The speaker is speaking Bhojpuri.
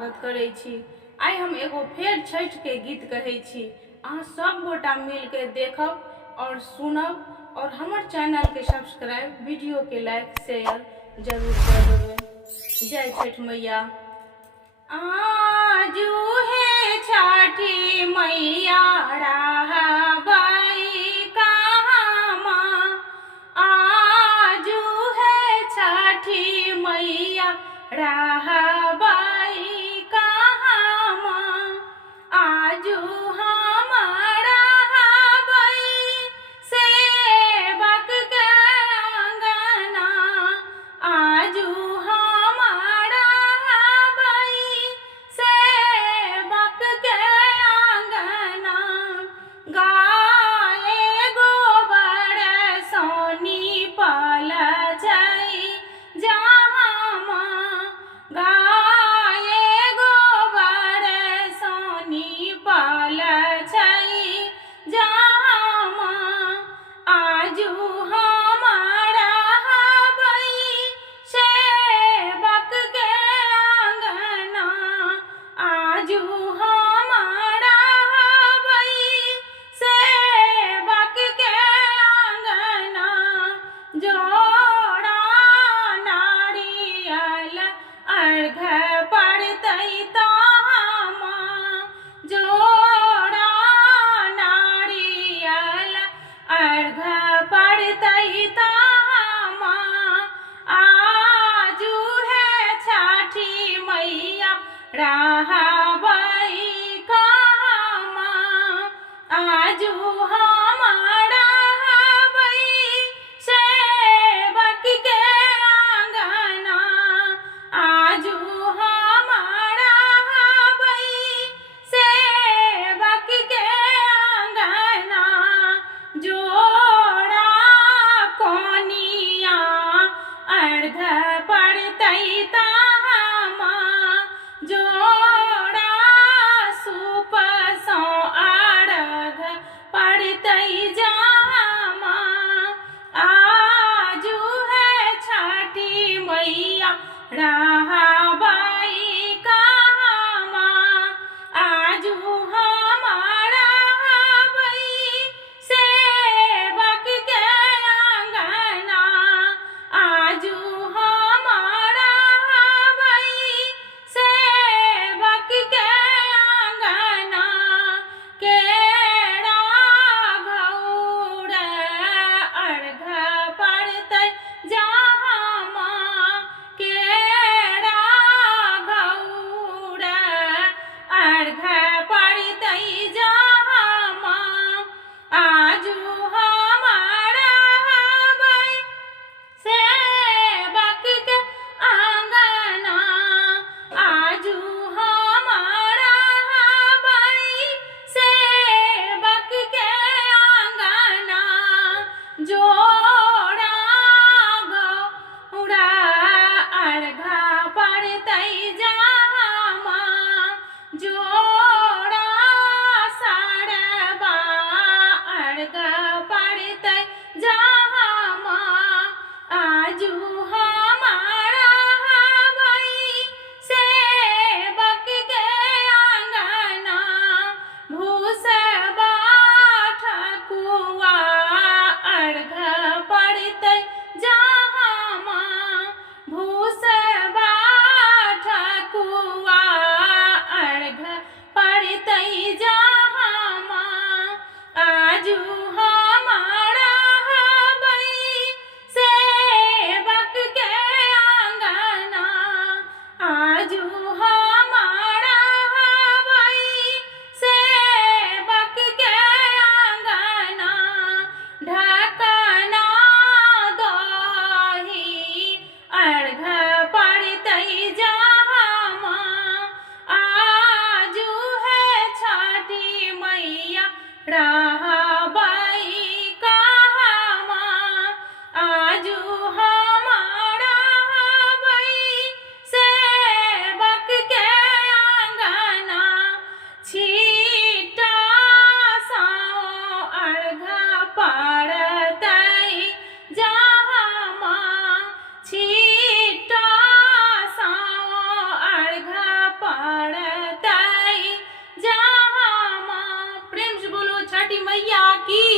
स्वागत करै छी। आइ हम एगो फेर छठ के गीत कहै छी। अहाँ सब गोटा मिल के देखब और सुनब और हमर चैनल के सब्सक्राइब, वीडियो के लाइक शेयर जरूर कर देबै। जय छठ मैया। आजू है छठी मैया रहबै कहाँमा, आजू है छठी मैया रहबै कहाँमा, आजू हम रहबै सेवक के अंगना, आजू हम रहबै सेवक के अंगना। गाय गोबर सोनी पल छै जहाँमा, गाय गोबर सोनी पल छै जहाँमा, आजू हम रहबै सेवक के अंगना, आजू हम रहबै सेवक के अंगना। जोड़ा नारियल अर्घ पड़तै तामा, जोड़ा नारियल अर्घ पड़तै तामा, आजू है छठी मैया रहबै कहाँमा, आजू हम रहबै सेवक के अंगना, आजू हम रहबै सेवक के अंगना। जोड़ा कोनिया अर्घ पड़तै तामा, जोड़ा सूप सँ अर्घ पड़तै जहाँमा, आजू है छठी मैया रहबै कहाँमा, आजू हम रहबै सेवक के अंगना, आजू हम रहबै सेवक के अंगना। केरा घौर अर्घ पड़तै जहाँमा, केरा घौर अर्घ पड़तै जहाँमा, आजू हम रहबै सेवक के अंगना, आजू हम रहबै सेवक के अंगना। जोड़ा गौरा अर्घ पड़तै जहाँमा, जोड़ा सरबा अर्घ पड़तै जहाँमा, आजू हम रहबै सेवक के अंगना। भूसबा ठकुआ अर्घ पड़तै जहाँमा, भूसबा ठकुआ अर्घ पड़तै जहाँमा, आजू हम रहबै सेवक के अंगना, आजू हम रहबै सेवक के अंगना। ढकना दही अर्घ पड़तै जहाँमा, आजू है छठी मैया रहबै कहाँमा, आजू हम रहबै सेवक के अंगना। छीटा सँ अर्घ पड़तै जहाँमा, छीटा सँ अर्घ पड़तै मैया की